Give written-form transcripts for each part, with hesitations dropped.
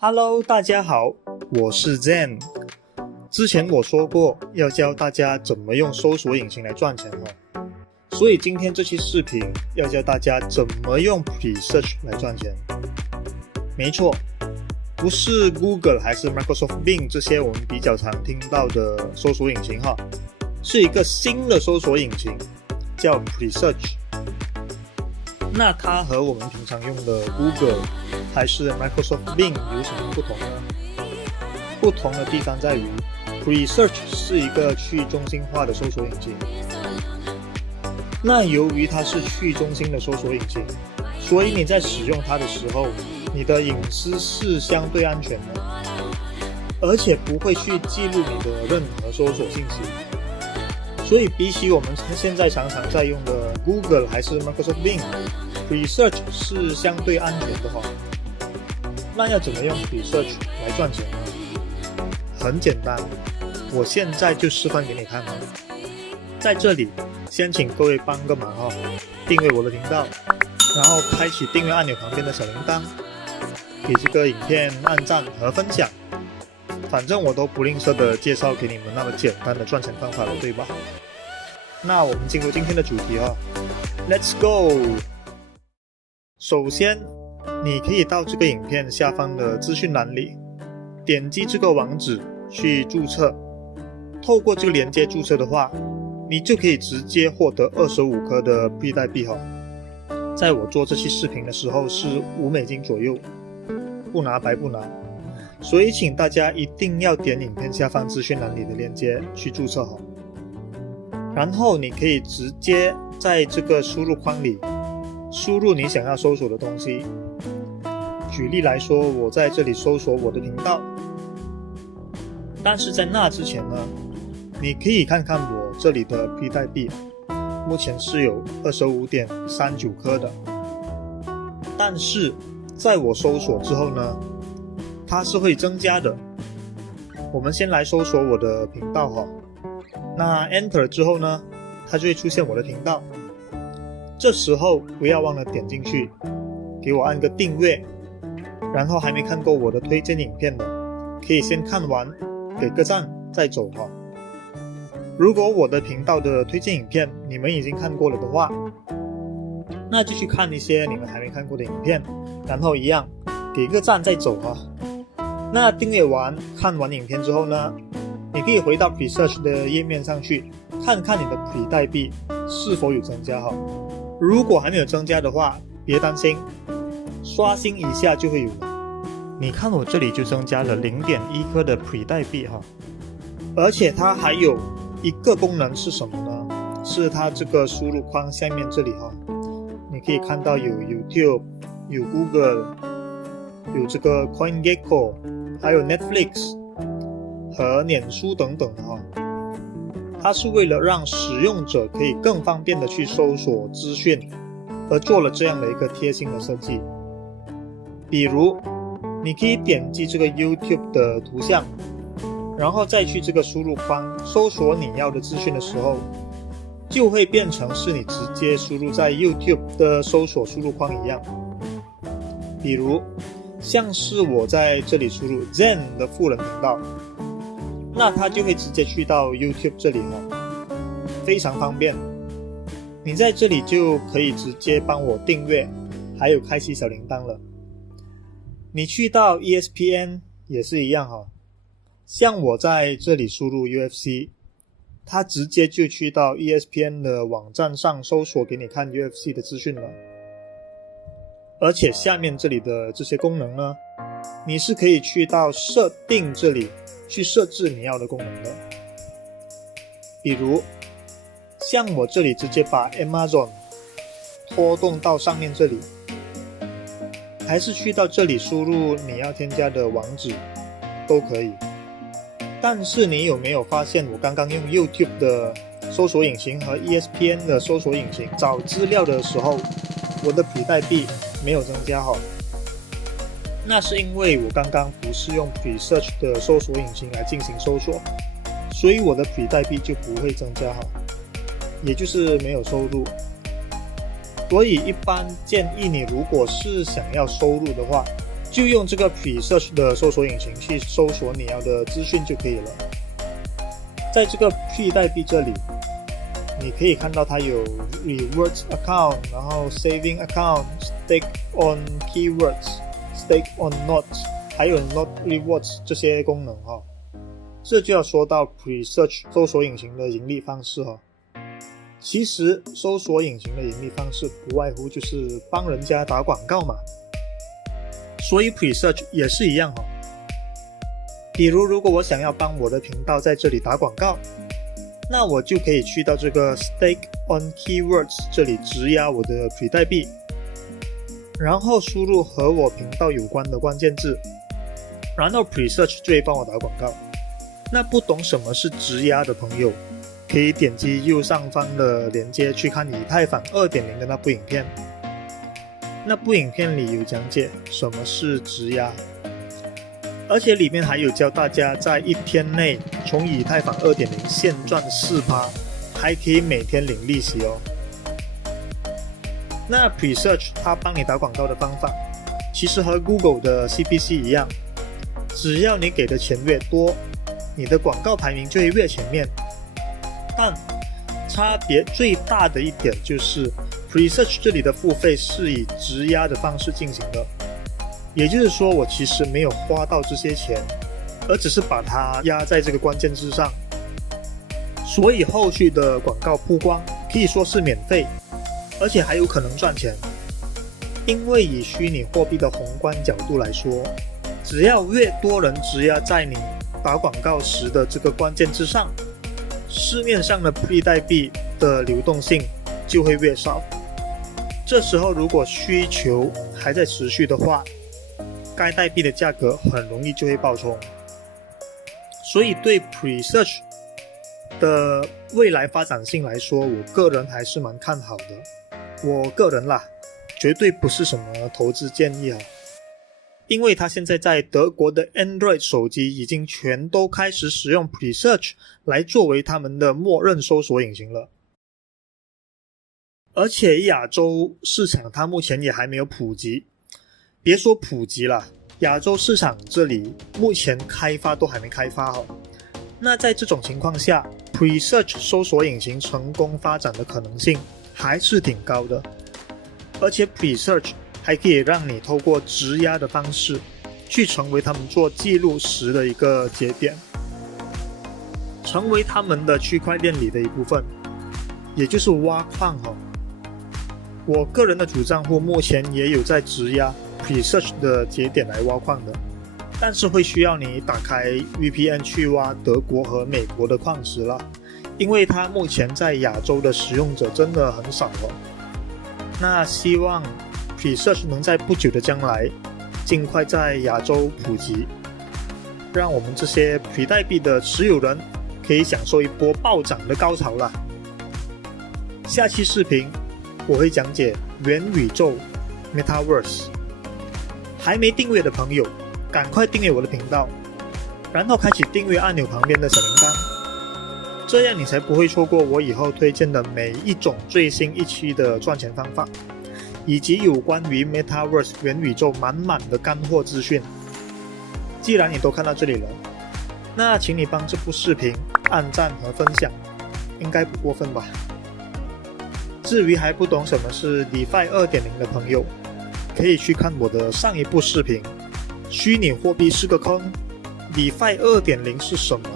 Hello， 大家好，我是 Zen。之前我说过要教大家怎么用搜索引擎来赚钱所以今天这期视频要教大家怎么用 Presearch 来赚钱。没错，不是 Google 还是 Microsoft Bing 这些我们比较常听到的搜索引擎是一个新的搜索引擎，叫 Presearch。那它和我们平常用的 Google 还是 Microsoft Bing 有什么不同呢？不同的地方在于 Presearch 是一个去中心化的搜索引擎。那由于它是去中心的搜索引擎，所以你在使用它的时候，你的隐私是相对安全的，而且不会去记录你的任何搜索信息。所以比起我们现在常常在用的 Google 还是 Microsoft Bing， Presearch 是相对安全的那要怎么用 Presearch 来赚钱呢？很简单，我现在就示范给你看在这里先请各位帮个忙订阅我的频道，然后开启订阅按钮旁边的小铃铛，给这个影片按赞和分享，反正我都不吝啬的介绍给你们那么简单的赚钱方法了，对吧？那我们进入今天的主题Let's go！ 首先你可以到这个影片下方的资讯栏里，点击这个网址去注册。透过这个连接注册的话，你就可以直接获得25颗的币代币在我做这期视频的时候是$5左右，不拿白不拿。所以请大家一定要点影片下方资讯栏里的链接去注册然后你可以直接在这个输入框里输入你想要搜索的东西。举例来说，我在这里搜索我的频道，但是在那之前呢，你可以看看我这里的币代币，目前是有 25.39 颗的。但是在我搜索之后呢，它是会增加的。我们先来搜索我的频道那 Enter 之后呢，它就会出现我的频道。这时候不要忘了点进去，给我按个订阅，然后还没看过我的推荐影片的，可以先看完，给个赞再走如果我的频道的推荐影片你们已经看过了的话，那就去看一些你们还没看过的影片，然后一样给个赞再走那订阅完看完影片之后呢，你可以回到 Presearch 的页面上去看看你的 Pre 代币是否有增加如果还没有增加的话，别担心，刷新一下就会有了。你看我这里就增加了 0.1 颗的 Pre 代币而且它还有一个功能是什么呢？是它这个输入框下面这里你可以看到有 YouTube， 有 Google， 有这个 CoinGecko， 还有 Netflix 和脸书等等它是为了让使用者可以更方便的去搜索资讯而做了这样的一个贴心的设计。比如你可以点击这个 YouTube 的图像，然后再去这个输入框搜索你要的资讯的时候，就会变成是你直接输入在 YouTube 的搜索输入框一样。比如像是我在这里输入 Zen 的富人频道，那它就会直接去到 YouTube 这里非常方便。你在这里就可以直接帮我订阅，还有开启小铃铛了。你去到 ESPN 也是一样像我在这里输入 UFC， 它直接就去到 ESPN 的网站上搜索给你看 UFC 的资讯了。而且下面这里的这些功能呢，你是可以去到设定这里去设置你要的功能的。比如像我这里直接把 Amazon 拖动到上面这里，还是去到这里输入你要添加的网址都可以。但是你有没有发现我刚刚用 YouTube 的搜索引擎和 ESPN 的搜索引擎找资料的时候，我的Pre代币没有增加那是因为我刚刚不是用 Presearch 的搜索引擎来进行搜索，所以我的Pre代币就不会增加也就是没有收入。所以一般建议你如果是想要收入的话，就用这个 Presearch 的搜索引擎去搜索你要的资讯就可以了。在这个 Pre 代币这里，你可以看到它有 Rewards Account， 然后 Saving Account、Stake on Keywords、Stake on Notes， 还有 Not Rewards 这些功能哈。这就要说到 Presearch 搜索引擎的盈利方式哈。其实搜索引擎的盈利方式不外乎就是帮人家打广告嘛，所以 Presearch 也是一样哈。比如果我想要帮我的频道在这里打广告，那我就可以去到这个 Stake on Keywords 这里质押我的 Pre 代币，然后输入和我频道有关的关键字，然后 Presearch 就会帮我打广告。那不懂什么是质押的朋友，可以点击右上方的链接去看以太坊 2.0 的那部影片。那部影片里有讲解什么是质押，而且里面还有教大家在1天内从以太坊 2.0 现赚 4%， 还可以每天领利息哦。那 Presearch 它帮你打广告的方法其实和 Google 的 CPC 一样，只要你给的钱越多，你的广告排名就会越前面。但差别最大的一点就是 Presearch 这里的付费是以质押的方式进行的，也就是说我其实没有花到这些钱，而只是把它压在这个关键字上，所以后续的广告曝光可以说是免费，而且还有可能赚钱。因为以虚拟货币的宏观角度来说，只要越多人质押在你打广告时的这个关键字上，市面上的 Pre 代币的流动性就会越少。这时候如果需求还在持续的话，该代币的价格很容易就会爆冲。所以对 Presearch 的未来发展性来说，我个人还是蛮看好的。我个人啦，绝对不是什么投资建议啊。因为它现在在德国的 Android 手机已经全都开始使用 Presearch 来作为他们的默认搜索引擎了。而且亚洲市场它目前也还没有普及，别说普及了，亚洲市场这里目前开发都还没开发好。那在这种情况下， Presearch 搜索引擎成功发展的可能性还是挺高的。而且 Presearch 还可以让你透过质押的方式去成为他们做记录时的一个节点，成为他们的区块链里的一部分，也就是挖矿哦。我个人的主账户目前也有在质押 Presearch 的节点来挖矿的，但是会需要你打开 VPN 去挖德国和美国的矿石啦，因为它目前在亚洲的使用者真的很少哦。那希望 Presearch 能在不久的将来尽快在亚洲普及，让我们这些 Pre 代币的持有人可以享受一波暴涨的高潮啦。下期视频我会讲解元宇宙 Metaverse， 还没订阅的朋友赶快订阅我的频道，然后开启订阅按钮旁边的小铃铛，这样你才不会错过我以后推荐的每一种最新一期的赚钱方法，以及有关于 Metaverse 元宇宙满满的干货资讯。既然你都看到这里了，那请你帮这部视频按赞和分享，应该不过分吧。至于还不懂什么是 DeFi 2.0 的朋友，可以去看我的上一部视频，虚拟货币是个坑， DeFi 2.0 是什么。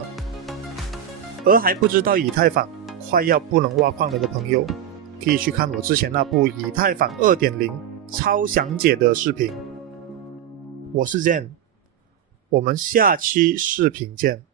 而还不知道以太坊快要不能挖矿了的朋友，可以去看我之前那部以太坊 2.0 超详解的视频。我是 Zen， 我们下期视频见。